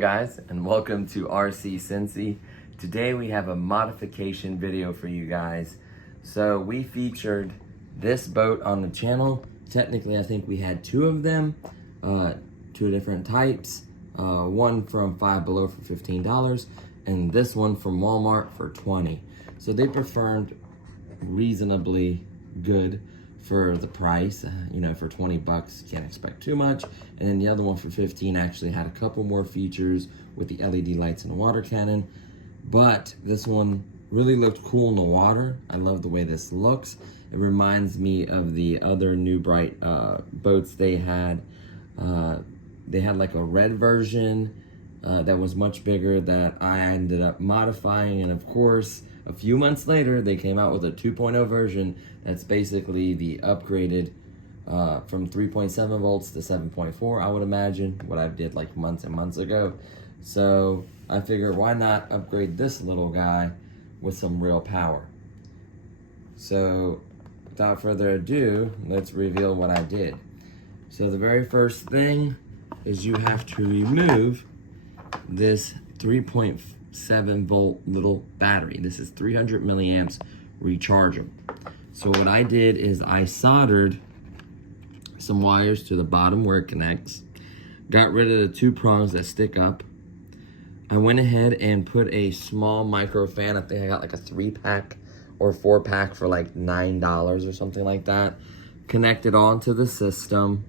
Guys, and welcome to RC Cincy. Today we have a modification video for you guys. So we featured this boat on the channel. Technically I think we had two of them, two different types, one from Five Below for $15 and this one from Walmart for $20. So they performed reasonably good for the price. You know, for 20 bucks, you can't expect too much. And then the other one for 15 actually had a couple more features with the LED lights and the water cannon. But this one really looked cool in the water. I love the way this looks. It reminds me of the other New Bright boats they had. They had like a red version that was much bigger that I ended up modifying. And of course, a few months later, they came out with a 2.0 version that's basically the upgraded from 3.7 volts to 7.4, I would imagine, what I did like months and months ago. So I figured, why not upgrade this little guy with some real power? So without further ado, let's reveal what I did. So the very first thing is you have to remove this 3.7 volt little battery. This is 300 milliamps rechargeable. So what I did is I soldered some wires to the bottom where it connects, got rid of the two prongs that stick up. I went ahead and put a small micro fan. I think I got like a 3-pack or 4-pack for like $9 or something like that. Connected onto the system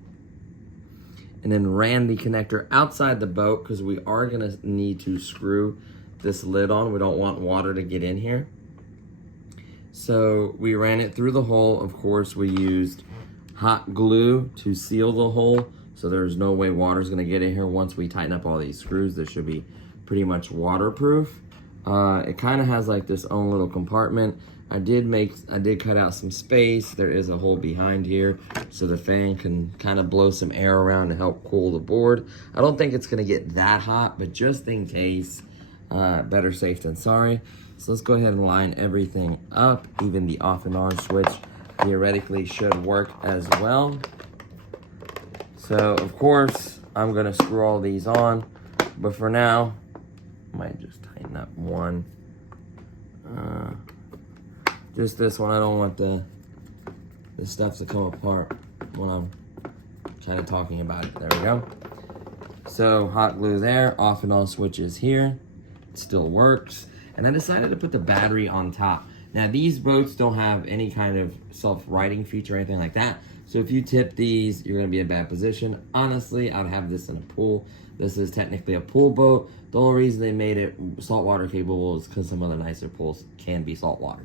and then ran the connector outside the boat because we are gonna need to screw this lid on. We don't want water to get in here. So we ran it through the hole. Of course, we used hot glue to seal the hole, so there's no way water's gonna get in here. Once we tighten up all these screws, this should be pretty much waterproof. It kind of has like this own little compartment. I did cut out some space. There is a hole behind here, so the fan can kind of blow some air around to help cool the board. I don't think it's gonna get that hot, but just in case, better safe than sorry. So let's go ahead and line everything up. Even the off and on switch theoretically should work as well. So of course, I'm gonna screw all these on, but for now, I might just tighten up one. Just this one. I don't want the stuff to come apart when I'm kind of talking about it. There we go. So hot glue there, off and on switches here. It still works. And I decided to put the battery on top. Now these boats don't have any kind of self-righting feature or anything like that. So if you tip these, you're gonna be in a bad position. Honestly, I'd have this in a pool. This is technically a pool boat. The only reason they made it saltwater capable is because some other nicer pools can be saltwater.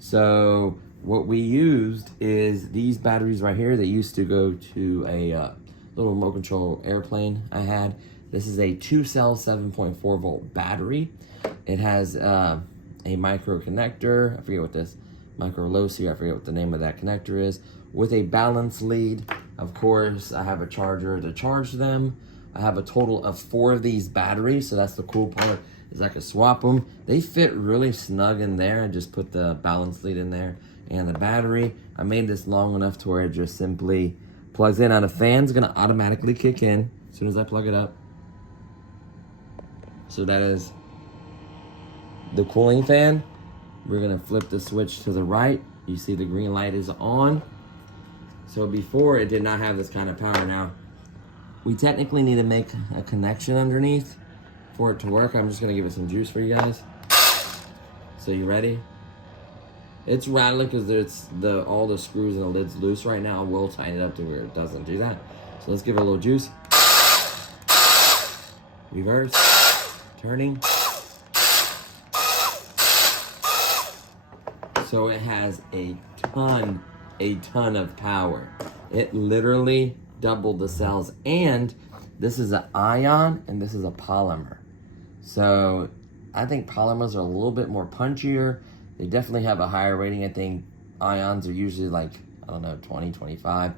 So what we used is these batteries right here. They used to go to a little remote control airplane I had. This is a 2-cell 7.4 volt battery. It has a micro connector. I forget what this micro low C, I forget what the name of that connector is, with a balance lead. Of course, I have a charger to charge them. I have a total of 4 of these batteries, so that's the cool part, is I can swap them. They fit really snug in there. I just put the balance lead in there and the battery. I made this long enough to where it just simply plugs in. Now the fan's gonna automatically kick in as soon as I plug it up. So that is the cooling fan. We're gonna flip the switch to the right. You see the green light is on. So before, it did not have this kind of power. Now, we technically need to make a connection underneath for it to work. I'm just gonna give it some juice for you guys. So you ready? It's rattling because it's all the screws and the lid's loose right now. We'll tighten it up to where it doesn't do that. So let's give it a little juice. Reverse, turning. So it has a ton of power. It literally doubled the cells, and this is an ion and this is a polymer. So I think polymers are a little bit more punchier. They definitely have a higher rating. I think ions are usually like, I don't know, 20, 25.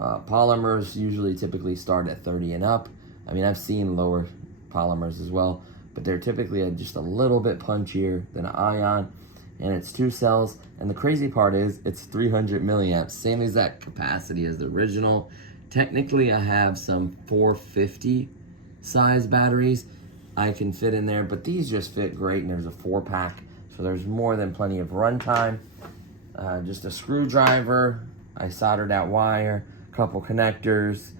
Polymers usually typically start at 30 and up. I mean, I've seen lower polymers as well, but they're typically just a little bit punchier than an ion, and it's 2 cells. And the crazy part is it's 300 milliamps, same exact capacity as the original. Technically, I have some 450 size batteries I can fit in there, but these just fit great, and there's a 4-pack, so there's more than plenty of runtime. Just a screwdriver, I soldered out wire, a couple connectors,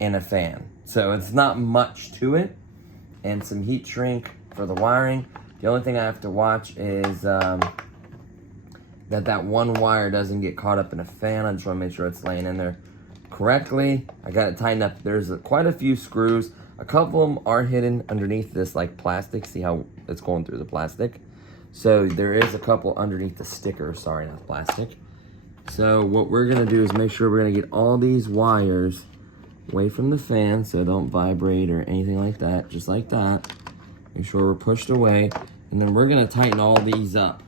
and a fan. So it's not much to it, and some heat shrink for the wiring. The only thing I have to watch is that one wire doesn't get caught up in a fan. I just want to make sure it's laying in there correctly. I got it tightened up. There's quite a few screws. A couple of them are hidden underneath this like plastic. See how it's going through the plastic? So there is a couple underneath the sticker. Sorry, not plastic. So what we're gonna do is make sure we're gonna get all these wires away from the fan so it don't vibrate or anything like that, just like that. Make sure we're pushed away, and then we're gonna tighten all these up.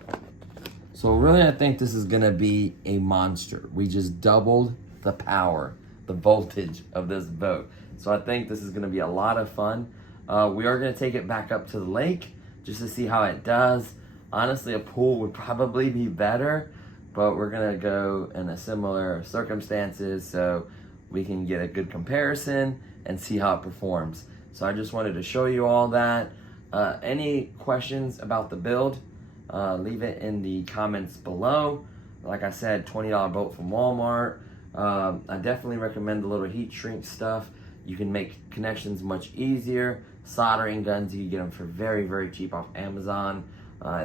So really, I think this is gonna be a monster. We just doubled the power, the voltage of this boat. So I think this is gonna be a lot of fun. We are gonna take it back up to the lake just to see how it does. Honestly, a pool would probably be better, but we're gonna go in a similar circumstances so we can get a good comparison and see how it performs. So I just wanted to show you all that. Any questions about the build, leave it in the comments below. Like I said, $20 boat from Walmart. I definitely recommend the little heat shrink stuff. You can make connections much easier. Soldering guns, you can get them for very, very cheap off Amazon.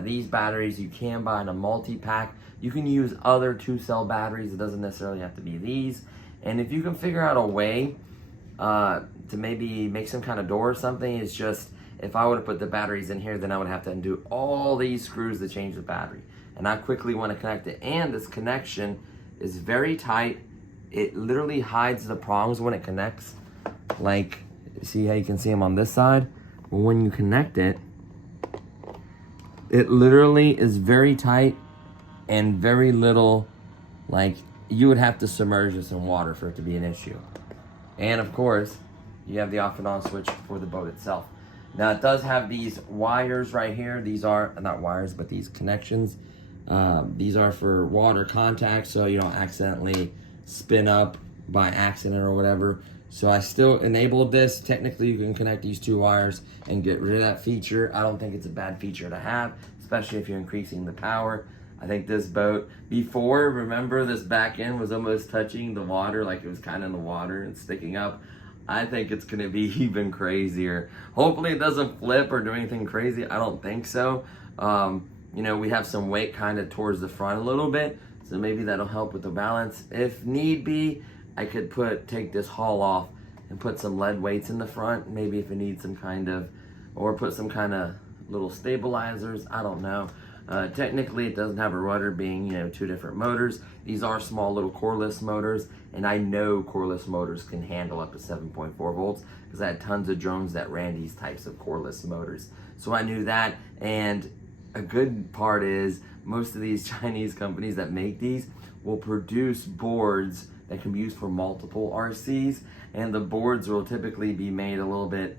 These batteries you can buy in a multi-pack. You can use other 2-cell batteries. It doesn't necessarily have to be these. And if you can figure out a way to maybe make some kind of door or something, it's just, if I would have put the batteries in here, then I would have to undo all these screws to change the battery. And I quickly want to connect it. And this connection is very tight. It literally hides the prongs when it connects. Like, see how you can see them on this side? Well, when you connect it, it literally is very tight and very little, like, you would have to submerge this in water for it to be an issue. And of course, you have the off and on switch for the boat itself. Now it does have these wires right here. These are, not wires, but these connections. These are for water contact, so you don't accidentally spin up by accident or whatever. So I still enabled this. Technically, you can connect these 2 wires and get rid of that feature. I don't think it's a bad feature to have, especially if you're increasing the power. I think this boat, before, remember this back end was almost touching the water, like it was kind of in the water and sticking up. I think it's gonna be even crazier. Hopefully it doesn't flip or do anything crazy. I don't think so. You know, we have some weight kind of towards the front a little bit, so maybe that'll help with the balance. If need be, I could take this hull off and put some lead weights in the front, maybe if it needs some kind of, or put some kind of little stabilizers, I don't know. Technically, it doesn't have a rudder, being, you know, 2 different motors. These are small little coreless motors, and I know coreless motors can handle up to 7.4 volts because I had tons of drones that ran these types of coreless motors. So I knew that, and a good part is most of these Chinese companies that make these will produce boards that can be used for multiple RCs, and the boards will typically be made a little bit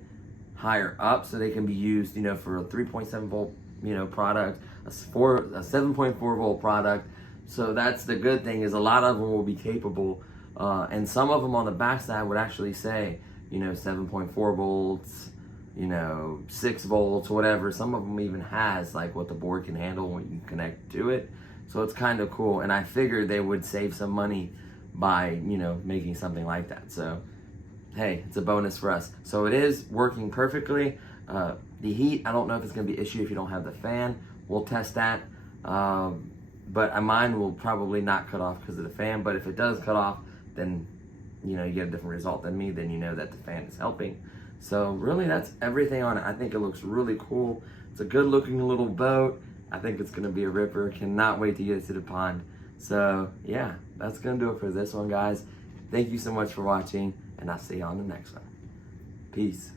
higher up so they can be used, you know, for a 3.7 volt, you know, product, a 7.4 volt product. So that's the good thing, is a lot of them will be capable, and some of them on the backside would actually say, you know, 7.4 volts, you know, 6 volts, whatever. Some of them even has like what the board can handle when you connect to it. So it's kind of cool, and I figured they would save some money by, you know, making something like that. So hey, it's a bonus for us. So it is working perfectly. The heat, I don't know if it's gonna be an issue if you don't have the fan. We'll test that. But mine will probably not cut off because of the fan, but if it does cut off, then, you know, you get a different result than me, then you know that the fan is helping. So really, that's everything on it. I think it looks really cool. It's a good looking little boat. I think it's gonna be a ripper. Cannot wait to get it to the pond. So yeah, that's gonna do it for this one, guys. Thank you so much for watching, and I'll see you on the next one. Peace.